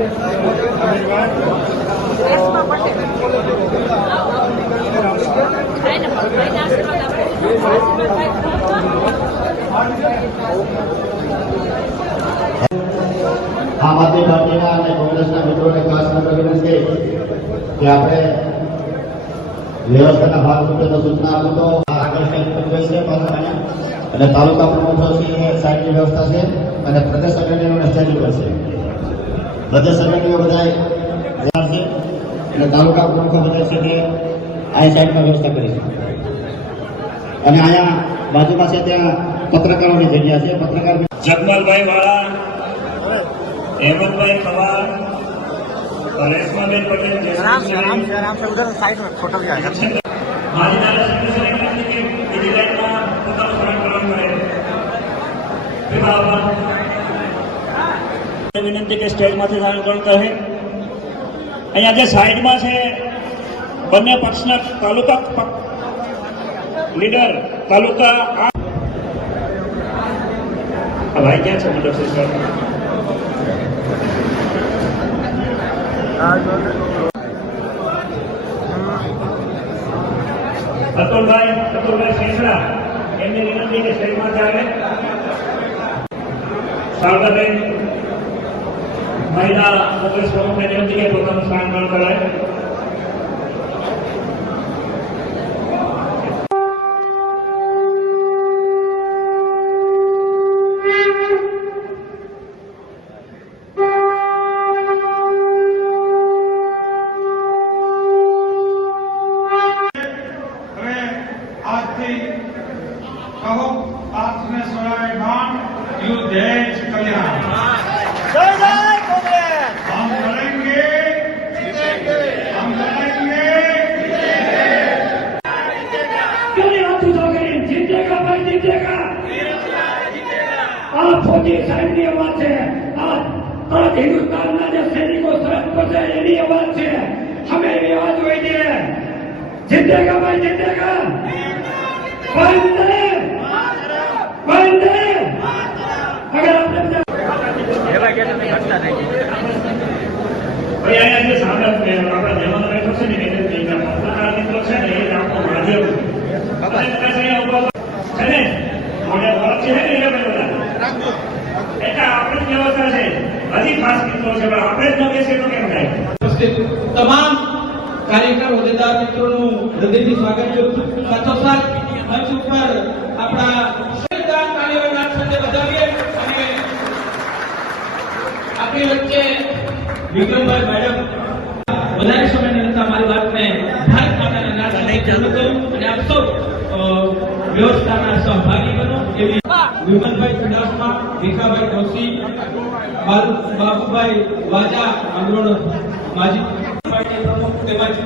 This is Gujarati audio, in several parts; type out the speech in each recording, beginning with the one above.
આમ આદમી પાર્ટીના અને કોંગ્રેસના મિત્રોને ખાસ કરીને છે કે આપણે વ્યવસ્થાના ભાગરૂપે તો સૂચના આપું તો આકર્ષક કોંગ્રેસ છે અને તાલુકા પ્રમુખો છે સાહેબની વ્યવસ્થા છે અને પ્રદેશ અગ્રણીઓને સ્ટેન્ડ છે બધા સંગઠનો બધા છે. અને તાલુકા પ્રમુખો બધા સાથે આ સાઈડમાં વ્યવસ્થા કરી છે. અને અહીંયા બાજુ પાસે ત્યાં પત્રકારોની જગ્યા છે. પત્રકાર જગમલભાઈ વાળા હેમંતભાઈ ખવાર રેશમાબેન પટેલ પોતાનું વિનંતી કે સ્ટેજમાંથી સાંકળણ કરે અહીંયા જે સાઈડમાં છે બંને પક્ષના તાલુકા પ- લીડર તાલુકા આ આ ભાઈ ક્યાં છે મંડળ સિસ્ટર અતુલભાઈ અતુલભાઈ શેષડા એમની વિનંતી કે સ્ટેજમાં આવે શારદાબેન મહિલા કોંગ્રેસ પ્રમુખને વિનંતી કે પોતાનું સ્થાન હિન્દુસ્તાનના જે સૈનિકો સરહદ પર છે એની અવાજ છે. અમે એની અવાજ હોય છે. જીતેગા ભાઈ જીતેગા બંધ! બંધ! અગર આપણે બધા ભાઈ અહીંયા જે સામે આપણા જવાનો બેઠો છે ને એને કઈ પત્રકાર મિત્રો છે ને એ આપણો છે અને કદાચ અહીંયા ઊભા છે ને? મોઢે વળખ છે ને એટલે આપણી છે. હજી ખાસ મિત્રો છે પણ આપણે જ ન બેસીએ તો કેમ થાય? તમામ કાર્યકર હોદ્દેદાર મિત્રોનું હૃદયથી સ્વાગત છે. છું સાથોસાથ મંચ ઉપર આપણા સાથે વધાવીએ અને આપણી વચ્ચે વિક્રમભાઈ મેડમ વધારે સમય લેતા મારી વાતને ભારત માતાના નાદથી ચાલુ કરું અને આપ સૌ વ્યવસ્થાના સહભાગી વિમલભાઈ ચુડાસમા, ભીખાભાઈ જોશી બાબુભાઈ વાજા, આંદોલન માજી પાર્ટી પ્રમુખ તેમજ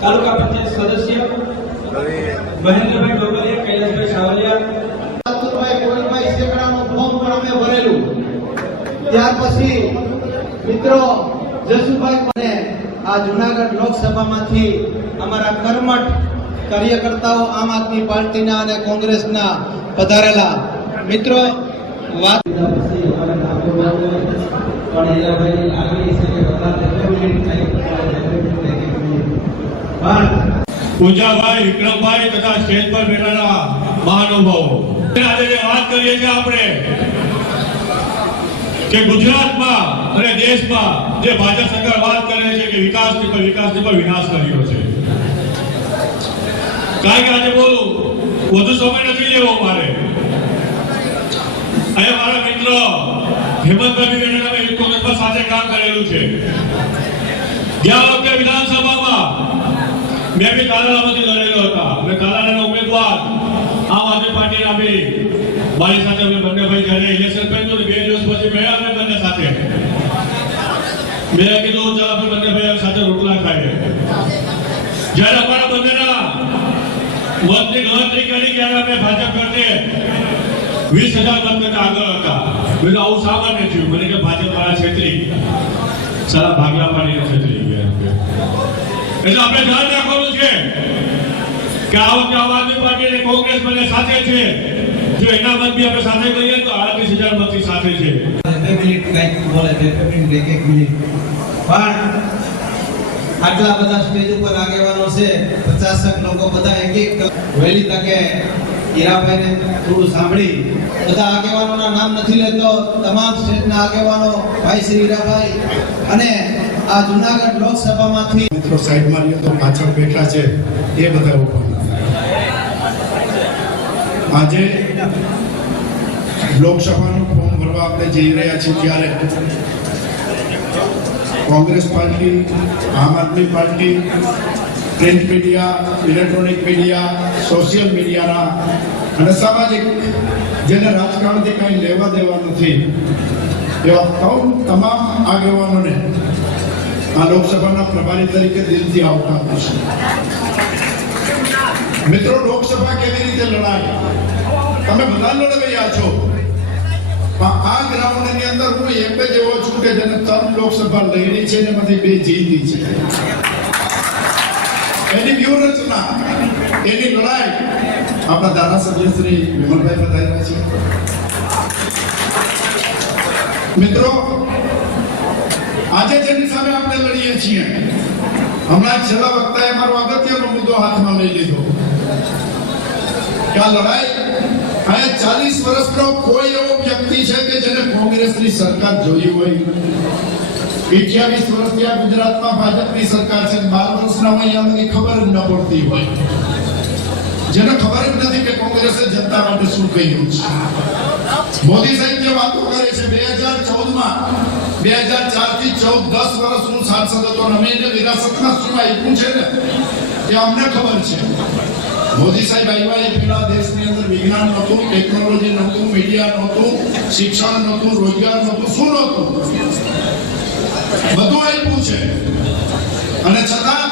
તાલુકા પંચાયત સદસ્ય મહેન્દ્રભાઈ ડોબલિયા કૈલાસભાઈ સાવલિયા. ત્યાર પછી મિત્રો આ જુનાગઢ લોકસભામાંથી અમારા કર્મઠ કાર્યકર્તાઓ આમ આદમી પાર્ટીના અને કોંગ્રેસના પધારેલા મિત્રો, વાત પૂજાભાઈ, વિક્રમભાઈ તથા સ્ટેજ પર બેઠેલા મહાનુભાવો. વાત કરીએ છીએ આપણે, કે ગુજરાતમાં અને દેશમાં જે ભાજપ સરકાર વાત કરે છે કે વિકાસની પર વિકાસની પર વિનાશ કર્યો છે. કારણ કે આજે બહુ વધુ સમય નથી લેવો મારે. અહીંયા મારા મિત્ર હેમંતભાઈ મેં યુથ કોંગ્રેસમાં સાથે કામ કરેલું છે. ગયા વખતે વિધાનસભામાં મેં બી તાલાલામાંથી લડેલો હતા. અને તાલાલાના ઉમેદવાર આમ આદમી પાર્ટીના બી મારી સાથે અમે બંને ભાઈ જ્યારે ઇલેક્શન કર્યું બે દિવસ પછી મેં અમે બંને સાથે. મેં કીધું ચાલો આપણે બંને ભાઈ સાથે રોટલા ખાઈએ. જ્યારે અમારા બંનેના મતની ગણતરી કરી ત્યારે તો આપણે ધ્યાન રાખવાનું છે કે આ વખતે આમ આદમી કોંગ્રેસ બંને સાથે છે. જો એના મત સાથે કરીએ તો આડત્રીસ હજાર મતથી સાથે પણ આટલા બધા સ્ટેજ ઉપર આગેવાનો છે. પચાસક લોકો બધા એક એક વહેલી તકે હીરાભાઈને થોડું સાંભળી. બધા આગેવાનોના નામ નથી લેતો. તમામ સ્ટેટના આગેવાનો, ભાઈ શ્રી હીરાભાઈ અને આ જુનાગઢ લોકસભામાંથી મિત્રો, સાઈડમાં રહ્યો તો પાછળ બેઠા છે એ બધા ઉપર આજે લોકસભાનું ફોર્મ ભરવા આપણે જઈ રહ્યા છીએ ત્યારે Congress party, Aam Aadmi party, print media, electronic media, social મીડિયાના અને સામાજિક, જેને રાજકારણથી કંઈ લેવા દેવા નથી, એવા તમામ તમામ આગેવાનોને આ લોકસભાના પ્રભારી તરીકે દિલથી આવકાર છે મિત્રો, લોકસભા કેવી રીતે લડાય? તમે બધા લડવૈયા છો. પણ આ ગ્રાઉન્ડની અંદર હું એક જ એવો છું કે જેને ત્રણ લોકસભા લડી છે ને એમાંથી બે જીતી છે. એની વ્યૂહરચના, એની લડાઈ આપણા ધારાસભ્ય શ્રી વિમલભાઈ બતાવ્યા છે. મિત્રો, આજે જેની સામે આપણે લડીએ છીએ, હમણાં છેલ્લા વખતે મારો અગત્યનો મુદ્દો હાથમાં લઈ લીધો. કે આ લડાઈ અહીંયા ચાલીસ વર્ષનો કોઈ એવો વ્યક્તિ છે કે જેને કોંગ્રેસની સરકાર જોઈ હોય? અઠ્યાવીસ વર્ષથી આ ગુજરાતમાં ભાજપની સરકાર છે. બાર વર્ષના હોય અહીંયા ખબર જ ન પડતી હોય. જેને ખબર જ નથી કે કોંગ્રેસે જનતા માટે શું કહ્યું છે. મોદી સાહેબ જે વાતો કરે છે, બે હજાર ચૌદમાં બે હજાર ચારથી ચૌદ, દસ વર્ષ હું સાંસદ હતો અને અમે જે વિરાસતમાં શું આપ્યું છે ને, એ અમને ખબર છે. મોદી સાહેબ આવ્યા એ પેલા દેશની અંદર વિજ્ઞાન નહોતું ટેકનોલોજી નહોતું મીડિયા નહોતું, શિક્ષણ નહોતું, રોજગાર નહોતું, શું નહોતું? બધું આપ્યું છે. અને છતાં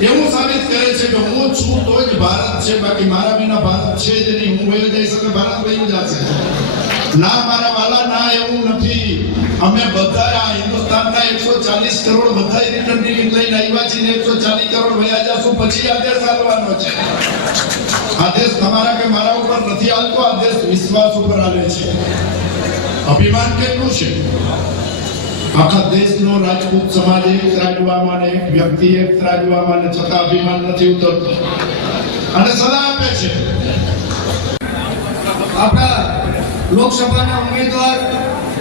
એવું સાબિત કરે છે કે હું છું, તો જ ભારત છે, બાકી મારા વિના ભારત છે જ નહીં. હું વયો જઈ શકે ભારત વયું જશે. ના મારા વાલા, ના એવું નથી. અમે બધા આ હિન્દુસ્તાનના એકસો ચાલીસ કરોડ બધા રિટર્ન લઈને આવ્યા છીએ એકસો કરોડ વયા જશું પછી આદેશ દેશ હાલવાનો છે? આદેશ તમારા કે મારા ઉપર નથી હાલતો? આદેશ વિશ્વાસ ઉપર હાલે છે. અભિમાન કેટલું છે? આખા દેશનો રાજપૂત સમાજ એક ત્રાજવામાં અને એક વ્યક્તિ એક ત્રાજવામાં અને છતાં અભિમાન નથી ઉતરતો. અને સલાહ આપે છે. આપણા લોકસભાના ઉમેદવાર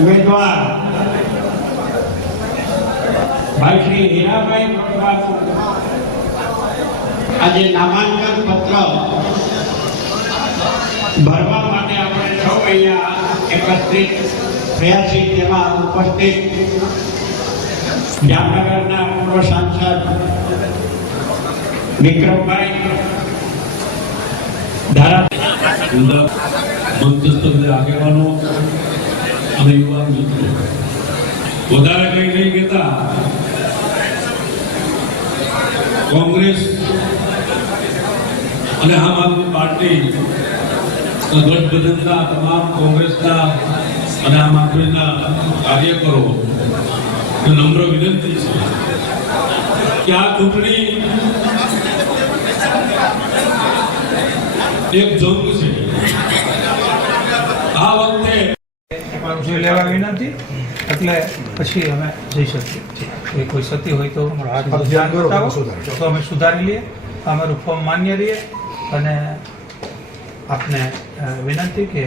ઉમેદવાર. ભાઈ શ્રી હીરાભાઈ આજે નામાંકન પત્ર ભરવા માટે આપણે સૌ અહીંયા એકત્રિત થયા છીએ. તેમાં ઉપસ્થિત જામનગરના પૂર્વ સાંસદ વિક્રમભાઈ ધારા આગેવાનો અને યુવા મિત્રો વધારે કઈ નહીં કહેતા. કોંગ્રેસ અને આમ આદમી પાર્ટી ગઠબંધનના તમામ કોંગ્રેસના અને આમ આદમીના કાર્યકરો નમ્ર વિનંતી છે કે આ ચૂંટણી એક જંગ છે. આ વખતે જોઈ લેવા વિનંતી એટલે પછી અમે જઈ શકીએ. છીએ કોઈ સતી હોય તો તો અમે સુધારી લઈએ. અમારું ફોર્મ માન્ય રહીએ. અને આપને વિનંતી કે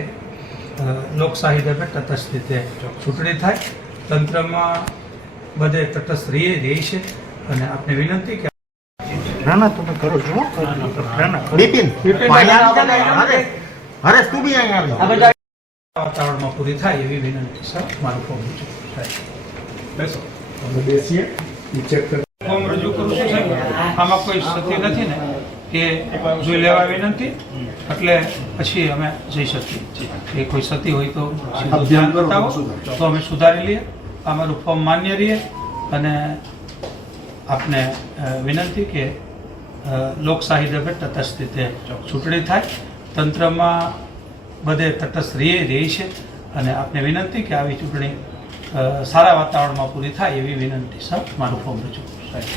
લોકશાહી દરમિયાન તટસ્થ રીતે ચૂંટણી થાય. તંત્રમાં બધે તટસ્થ રહીએ રહી છે. અને આપને વિનંતી કે ના ના તમે કરો છો. હો. ના ના. બિપિન. હરેશ. તું બી અહીંયા. વાતાવરણમાં પૂરી થાય એવી વિનંતી સર મારું ફોર્મ રજૂ થાય. ફોર્મ રજૂ કરું છું સાહેબ. આમાં કોઈ સત્ય નથી ને કે જોઈ લેવા વિનંતી એટલે પછી અમે જઈ શકીએ. એ કોઈ સતી હોય તો ધ્યાન બતાવો. તો અમે સુધારી લઈએ. અમારું ફોર્મ માન્ય રહીએ અને આપને વિનંતી કે લોકશાહી દરમિયાન તટસ્થ રીતે ચૂંટણી થાય. તંત્રમાં બધે તટસ્થ રહે રહી છે અને આપને વિનંતી કે આવી ચૂંટણી સારા વાતાવરણમાં પૂરી થાય એવી વિનંતી સર. મારું ફોર્મ રજૂ કરું. સાહેબ.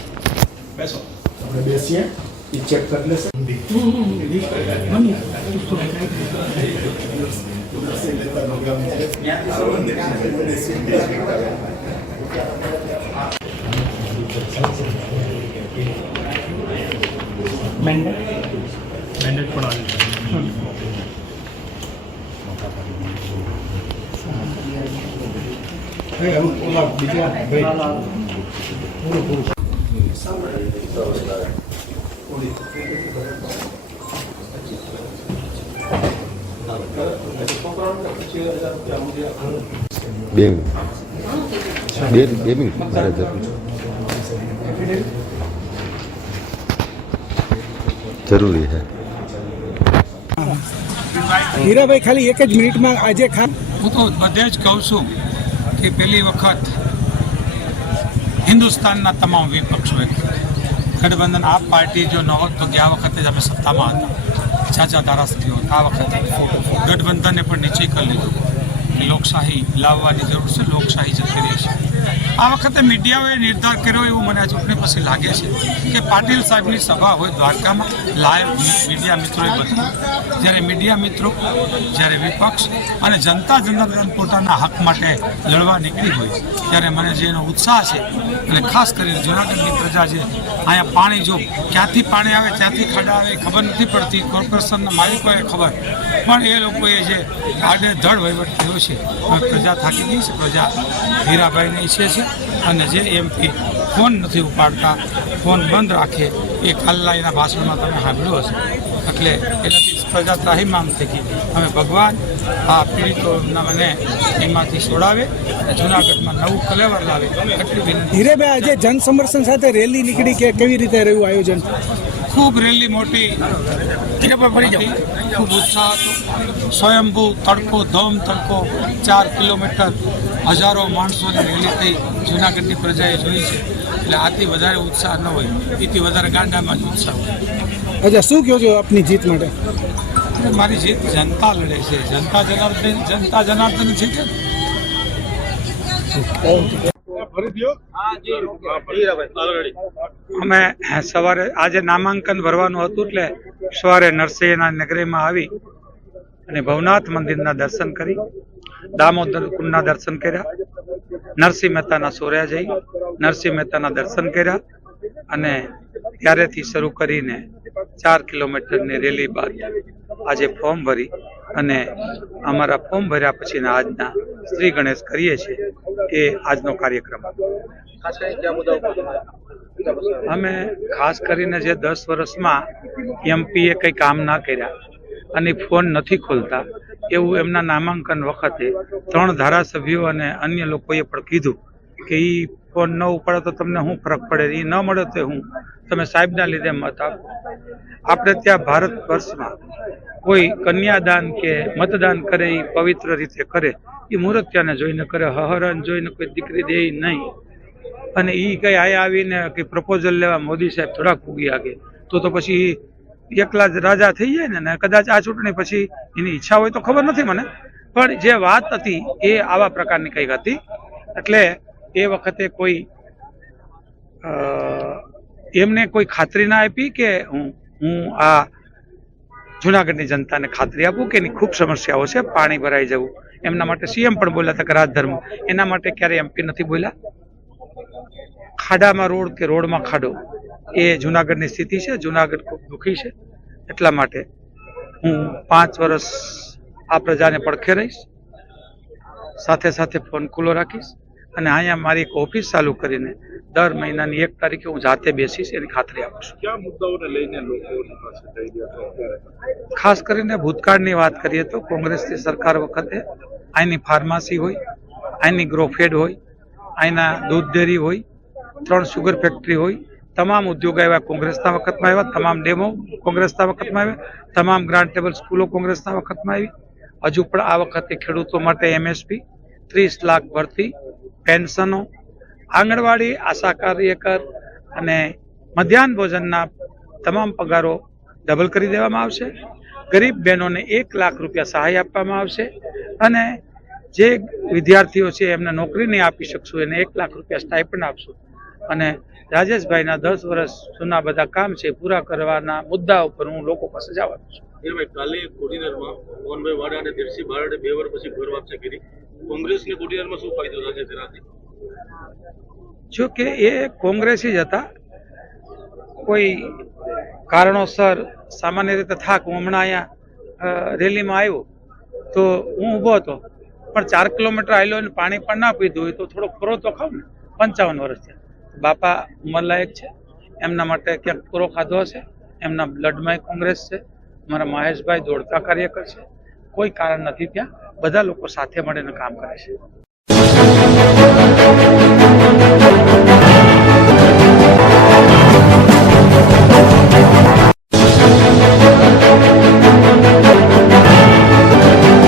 આપણે બેસીએ. એ ચેક કરી લેશે. મેન્ડેટ પણ આવી બે મિનિટ બે બે મિનિટ મારે જરૂર જરૂરી છે હીરાભાઈ ખાલી એક જ મિનિટમાં આજે ખા હું તો બધે જ કહું છું. કે પહેલી વખત હિન્દુસ્તાનના તમામ વિપક્ષોએ ગઠબંધન આ પાર્ટી જો ન હોત, તો ગયા વખતે જ અમે સત્તામાં હતા. ચાચા ધારાસભ્યો આ વખતે ગઠબંધને પણ નીચે કરી લીધું. લોકશાહી લાવવાની જરૂર છે. લોકશાહી જતી રહી છે. આ વખતે મીડિયાઓએ નિર્ધાર કર્યો એવું મને આ ચૂંટણી પછી લાગે છે કે પાટીલ સાહેબની સભા હોય દ્વારકામાં લાઈવ મીડિયા મિત્રોએ બતાવ્યું જ્યારે મીડિયા મિત્રો, જ્યારે વિપક્ષ અને જનતા જનાર્દન પોતાના હક માટે લડવા નીકળી હોય, ત્યારે મને જે એનો ઉત્સાહ છે, અને ખાસ કરીને જૂનાગઢની પ્રજા છે અહીંયા પાણી જો ક્યાંથી પાણી આવે, ક્યાંથી ખાડા આવે ખબર નથી પડતી, કોર્પોરેશનના માલિકોએ ખબર. પણ એ લોકોએ જે આડે ધડ વહીવટ થયો છે પ્રજા થાકી ગઈ છે, પ્રજા હીરાભાઈને ઈચ્છે છે અને જે એમપી ફોન નથી ઉપાડતા ફોન બંધ રાખે એ કાલના એના ભાષણમાં તમે સાંભળ્યું હશે. એટલે એનાથી પ્રજાત્રાહી માંગ થઈ ગઈ. અમે ભગવાન આ પીડિતોના મને એમાંથી છોડાવે અને જુનાગઢમાં નવું કલેવર લાવે એટલી વિનંતી. હીરેભાઈ આજે જનસમર્થન સાથે રેલી નીકળી કે કેવી રીતે રહ્યું આયોજન? ખૂબ રેલી મોટી ખૂબ ઉત્સાહ હતો. સ્વયંભૂ તડકો ધોમ તડકો ચાર કિલોમીટર હજારો માણસોની રેલી થઈ જૂનાગઢની પ્રજાએ જોઈ છે. એટલે આથી વધારે ઉત્સાહ ન હોય એથી વધારે ગાંડામાં જ ઉત્સાહ હોય. અચ્છા શું કહો છો આપની જીત માટે? મારી જીત જનતા લડે છે. જનતા જનાર્દન જનતા જનાર્દન જીતે. અમે સવારે આજે નામાંકન ભરવાનું હતું એટલે સવારે નરસિંહના નગરીમાં આવી અને ભવનાથ મંદિરના દર્શન કરી, દામોદર કુંડના દર્શન કર્યા, નરસિંહ મહેતાના સોર્યા જઈ, નરસિંહ મહેતાના દર્શન કર્યા અને ત્યારેથી શરૂ કરીને ચાર કિલોમીટરની રેલી બાદ આજે ફોર્મ ભરી અને અમારા ફોર્મ ભર્યા પછીના આજના શ્રી ગણેશ કરીએ છીએ એ આજનો કાર્યક્રમ. અમે ખાસ કરીને જે દસ વર્ષમાં એમપીએ કંઈ કામ ના કર્યા અને ફોન નથી ખોલતા. એવું એમના નામાંકન વખતે ત્રણ ધારાસભ્યો અને અન્ય લોકોએ પણ કીધું કે એ ફોન ન ઉપાડે તો તમને શું ફરક પડે? એ ન મળે તો હું તમે સાહેબના લીધે મત આપો. આપણે ત્યાં ભારત વર્ષમાં કોઈ કન્યાદાન કે મતદાન કરે એ પવિત્ર રીતે કરે એ મૂર્ત્યાને જોઈને કરે હહરણ જોઈને કોઈ દીકરી દે નહીં. અને એ કઈ આયા આવીને કે પ્રપોઝલ લેવા મોદી સાહેબ થોડાક પૂગી આગે તો તો પછી એકલા જ રાજા થઈ જાય ને કદાચ આ ચૂંટણી પછી એની ઈચ્છા હોય તો ખબર નથી મને. પણ જે વાત હતી એ આવા પ્રકારની કંઈક હતી. એટલે એ વખતે કોઈ એમને કોઈ ખાતરી ના આપી કે હું હું આ જુનાગઢની જનતાને ખાતરી આપું કે એની ખૂબ સમસ્યાઓ છે, પાણી ભરાઈ જવું. એમના માટે સીએમ પણ બોલ્યા હતા કે રાજધર્મ એના માટે ક્યારેય એમપી નથી બોલ્યા? ખાડામાં રોડ કે રોડમાં ખાડો? એ જુનાગઢની સ્થિતિ છે. જુનાગઢ ખૂબ દુઃખી છે. એટલા માટે હું પાંચ વર્ષ આ પ્રજાને પડખે રહીશ. સાથે સાથે ફોન ખુલ્લો રાખીશ અને અહીંયા મારી એક ઓફિસ ચાલુ કરીને દર મહિનાની એક તારીખે હું જાતે બેસીશ એની ખાતરી આપું છું. કયા મુદ્દાઓને લઈને રહ્યા ખાસ કરીને ભૂતકાળની વાત કરીએ તો કોંગ્રેસની સરકાર વખતે અહીંની ફાર્મસી હોય અહીંની ગ્રોફેડ હોય અહીંના દૂધ ડેરી હોય ત્રણ સુગર ફેક્ટરી હોય તમામ ઉદ્યોગો આવ્યા, કોંગ્રેસના વખતમાં આવ્યા, તમામ ડેમો કોંગ્રેસના વખતમાં આવ્યા, તમામ ગ્રાન્ટેબલ સ્કૂલો કોંગ્રેસના વખતમાં આવી. હજુ પણ આ વખતે ખેડૂતો માટે એમએસપી ત્રીસ લાખ ભરતી, પેન્શનો, આંગણવાડી, આશા કાર્યકર અને મધ્યાહન ભોજનના તમામ પગારો ડબલ કરી દેવામાં આવશે. ગરીબ બહેનોને એક લાખ રૂપિયા સહાય આપવામાં આવશે અને જે વિદ્યાર્થીઓ છે એમને નોકરી નહીં આપી શકશું, એને એક લાખ રૂપિયા સ્ટાઇપન્ડ આપશું. અને રાજેશભાઈના દસ વર્ષ જૂના બધા કામ છે પૂરા કરવાના મુદ્દા ઉપર હું લોકો પાસે જવાનો છું. ભાઈ કાલે કોડીનારમાં મોહનભાઈ વાડા અને દિરસિંહ બારડે બે વાર પછી ઘર વાપસી કરી. કોંગ્રેસની કોડીનારમાં શું ફાયદો થશે તેનાથી જો કે એ કોંગ્રેસી જ હતા. કોઈ કારણોસર સામાન્ય રીતે થાક હું હમણાં અહીંયા રેલીમાં આવ્યો તો હું ઊભો હતો. પણ ચાર કિલોમીટર આવેલો અને પાણી પણ ના પીધું હોય તો થોડો ખરો તો ખાવ ને. પંચાવન વર્ષ થયા. બાપા ઉંમરલાયક છે. એમના માટે ક્યાંક પૂરો ખાધો હશે. એમના બ્લડમાં કોંગ્રેસ છે. મારા મહેશભાઈ દોડતા કાર્યકર છે. કોઈ કારણ નથી ત્યાં. બધા લોકો સાથે મળીને કામ કરે છે.